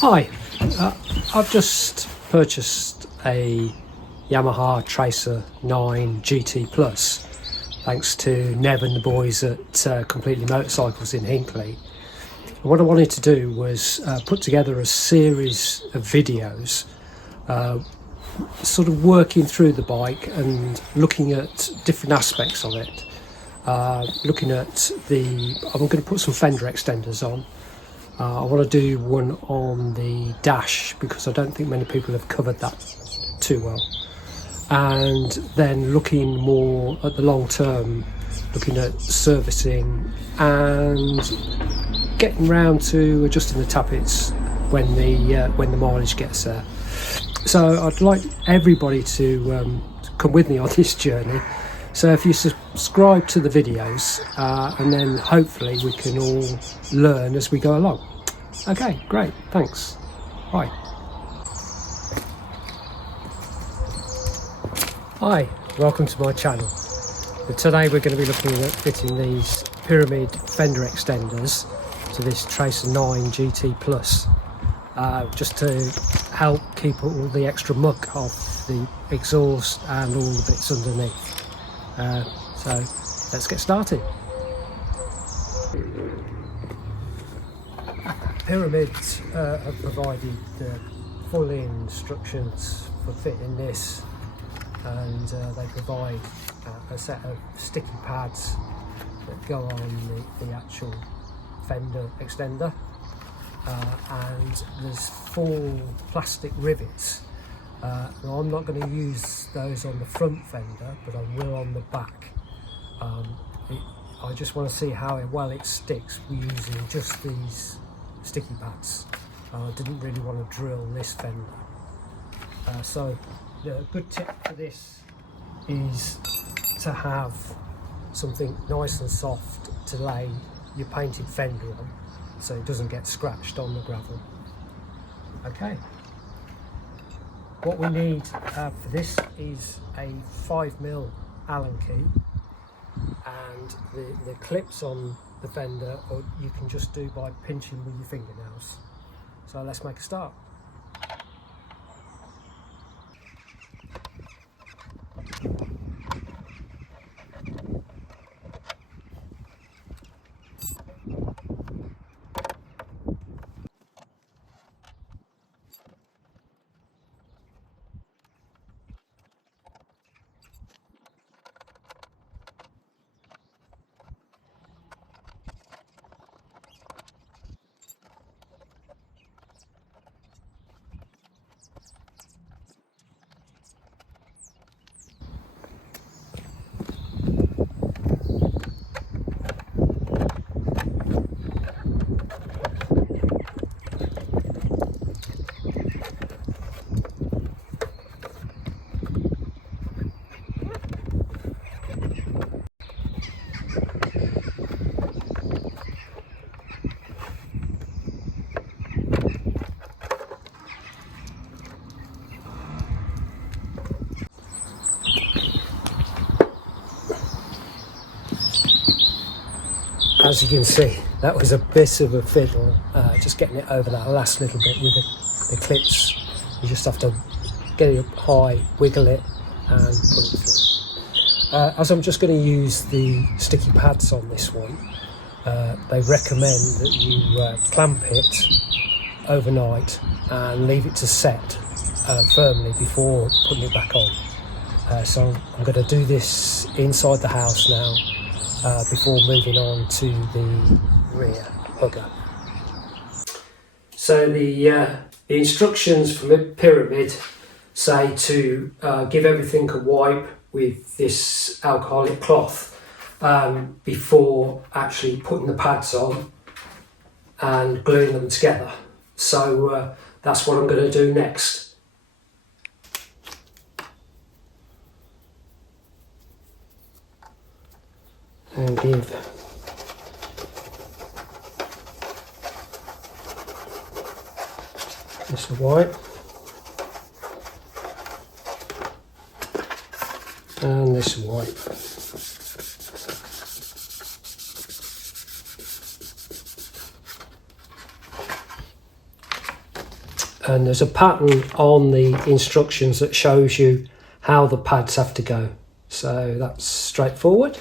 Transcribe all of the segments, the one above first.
Hi, I've just purchased a Yamaha Tracer 9 GT Plus thanks to Nev and the boys at Completely Motorcycles in Hinckley. And what I wanted to do was put together a series of videos sort of working through the bike and looking at different aspects of it. Looking at I'm going to put some Fender Extenders on. I want to do one on the dash because I don't think many people have covered that too well. And then looking more at the long term, looking at servicing and getting round to adjusting the tappets when the mileage gets there. So I'd like everybody to come with me on this journey. So if you subscribe to the videos, and then hopefully we can all learn as we go along. Okay, great, thanks. Bye. Hi, welcome to my channel. And today we're going to be looking at fitting these pyramid Fender Extenders to this Tracer 9 GT Plus, just to help keep all the extra muck off the exhaust and all the bits underneath. So let's get started. Pyramids have provided full instructions for fitting this, and they provide a set of sticky pads that go on the actual Fender Extender, and there's 4 plastic rivets. Now I'm not going to use those on the front fender, but I will on the back. I just want to see how well it sticks using just these sticky pads. I didn't really want to drill this fender. So the good tip for this is to have something nice and soft to lay your painted fender on so it doesn't get scratched on the gravel. Okay. What we need for this is a 5mm Allen key, and the clips on the fender you can just do by pinching with your fingernails. So let's make a start. As you can see, that was a bit of a fiddle, just getting it over that last little bit with the clips. You just have to get it up high, wiggle it and put it through. As I'm just going to use the sticky pads on this one, they recommend that you clamp it overnight and leave it to set firmly before putting it back on. So I'm going to do this inside the house now, before moving on to the rear hugger. So the instructions from a pyramid say to give everything a wipe with this alcoholic cloth before actually putting the pads on and gluing them together. So that's what I'm going to do next. And give this a wipe, and this a wipe. and there's a pattern on the instructions that shows you how the pads have to go, so that's straightforward.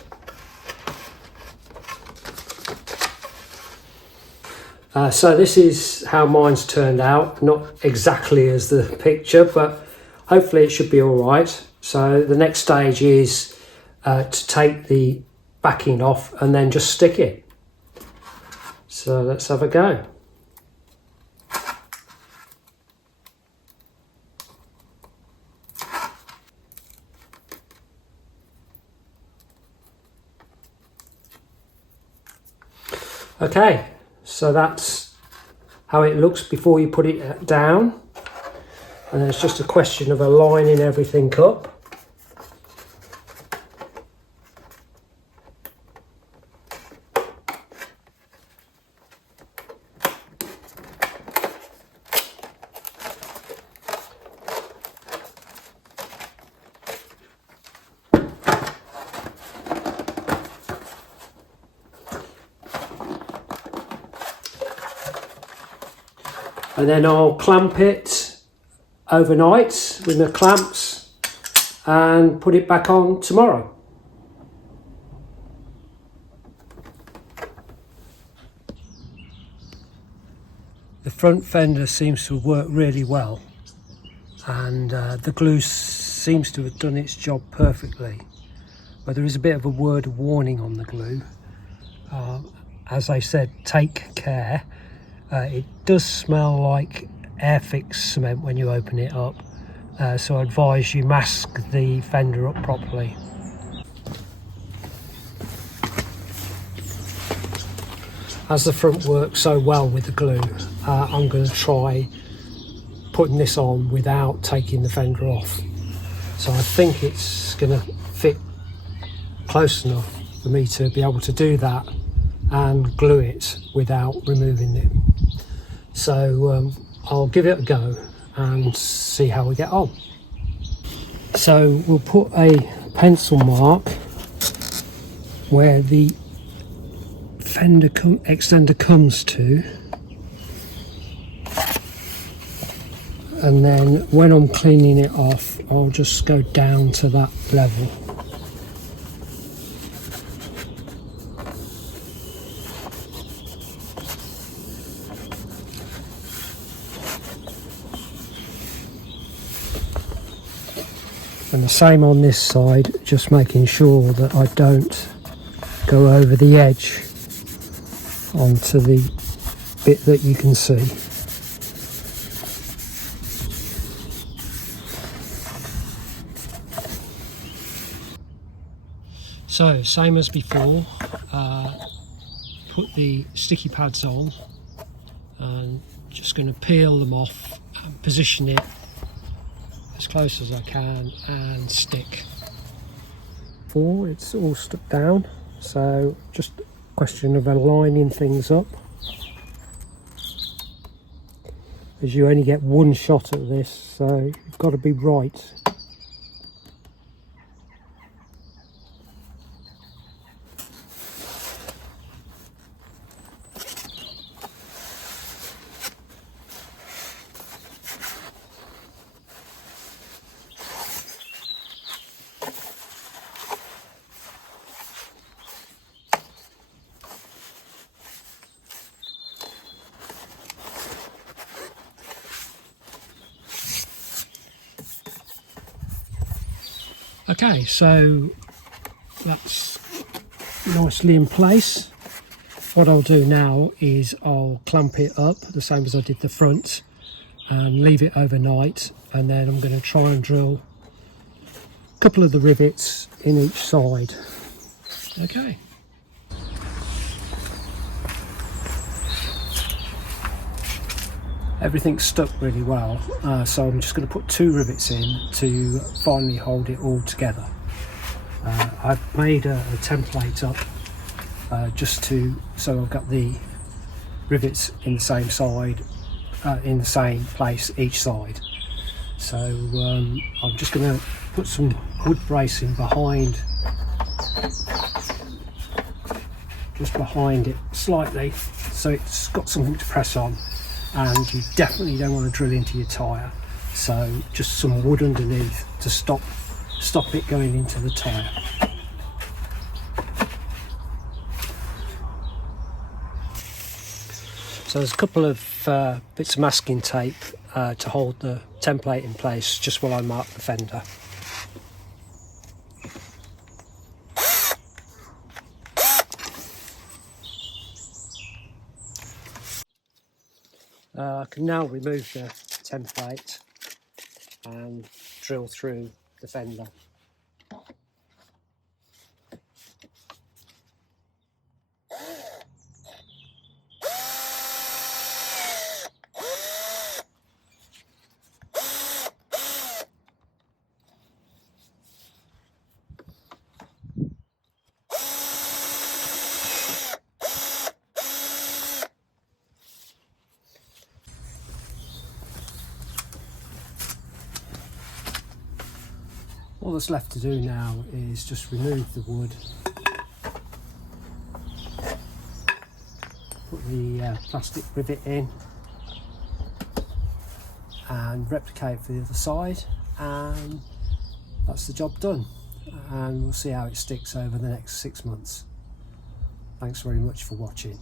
So this is how mine's turned out, not exactly as the picture, but hopefully it should be all right. So the next stage is to take the backing off and then just stick it. So let's have a go. Okay, so that's how it looks before you put it down, and then it's just a question of aligning everything up. And then I'll clamp it overnight with the clamps and put it back on tomorrow. The front fender seems to have worked really well, and the glue seems to have done its job perfectly. But there is a bit of a word of warning on the glue. As I said, take care. It does smell like Airfix cement when you open it up, so I advise you mask the fender up properly. As the front works so well with the glue, I'm going to try putting this on without taking the fender off. So I think it's going to fit close enough for me to be able to do that and glue it without removing it. So I'll give it a go and see how we get on. So we'll put a pencil mark where the Fender Extender comes to, and then when I'm cleaning it off, I'll just go down to that level. And the same on this side, just making sure that I don't go over the edge onto the bit that you can see. So, same as before, put the sticky pads on and just going to peel them off and position it as close as I can and stick. It's all stuck down, so just a question of aligning things up, as you only get one shot at this, so you've got to be right. Okay, so that's nicely in place. What I'll do now is I'll clamp it up the same as I did the front and leave it overnight, and then I'm going to try and drill a couple of the rivets in each side. Okay. Everything's stuck really well, so I'm just going to put 2 rivets in to finally hold it all together. I've made a template up so I've got the rivets in the same side, in the same place each side. So I'm just going to put some wood bracing behind, just behind it slightly, so it's got something to press on. and you definitely don't want to drill into your tyre, so just some wood underneath to stop it going into the tyre. So there's a couple of bits of masking tape to hold the template in place just while I mark the fender. I can now remove the template and drill through the fender. All that's left to do now is just remove the wood, put the plastic rivet in and replicate for the other side, and that's the job done, and we'll see how it sticks over the next 6 months. Thanks very much for watching.